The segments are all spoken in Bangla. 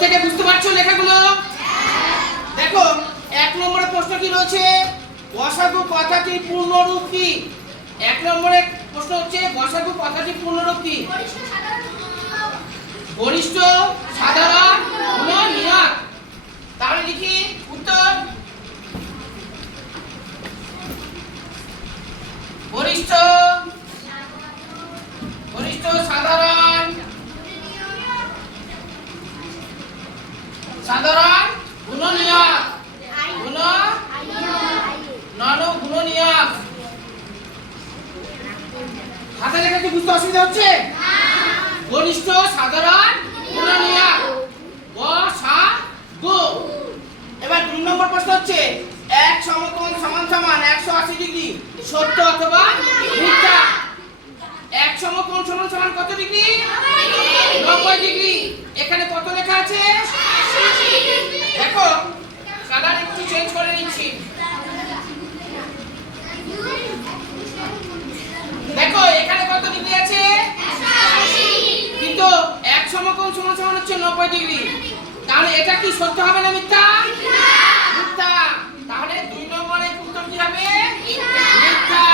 প্রত্যেকে বুঝতে পারছো লেখাগুলো? দেখো 1 নম্বরের প্রশ্ন কি রয়েছে, গসাগু কথাটির পূর্ণরূপ কি? 1 নম্বরের প্রশ্ন হচ্ছে গসাগু কথাটির পূর্ণরূপ কি? গরিষ্ঠ সাধারণ গুণনীয়ক। তাহলে লিখি উত্তর, গরিষ্ঠ সাধারণ গুণনীয়ক, গুণনীয়ক। হাতে লেখা কি বুঝতে অসুবিধা হচ্ছে? গরিষ্ঠ সাধারণ গুণনীয়ক গসাগু। এবার 2 নম্বর প্রশ্ন হচ্ছে এক সমকোণ সমান সমান 180 ডিগ্রি, সত্য অথবা মিথ্যা? এক সমকোণ সমান সমান কত ডিগ্রি? 90 ডিগ্রি। এখানে কত লেখা আছে? দেখো কালার একটু চেঞ্জ করে নিচ্ছি। দেখো এখানে কত ডিগ্রি আছে? 180। কিন্তু এক সমকোণ সমান সমান হচ্ছে 90 ডিগ্রি। তাহলে এটা কি সত্য হবে না মিথ্যা? মিথ্যা। তাহলে 2 নম্বরের উত্তর কি হবে? মিথ্যা।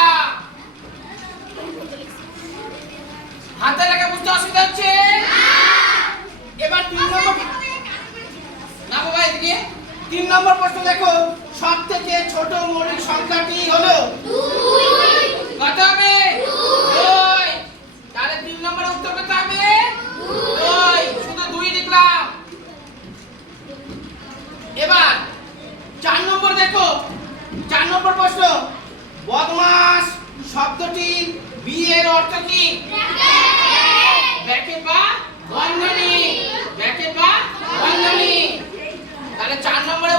হাতে লেখা বুঝতে অসুবিধা হচ্ছে? এবার 3 নম্বর, না বাবা এদিকে। 3 নম্বর প্রশ্ন দেখো, সব থেকে ছোট মৌলিক সংখ্যাটি হলো 2। কত হবে? 2। তাহলে 3 নম্বরের উত্তর কত হবে? 2। শুধু 2 লিখলাম। এবার 4 নম্বর দেখো, 4 নম্বর প্রশ্ন, বদমাস শব্দটির বি এর অর্থ কি? ব্র্যাকেট বা বন্ধনী। ব্র্যাকেট বা বন্ধনী। তাহলে 4 নম্বরের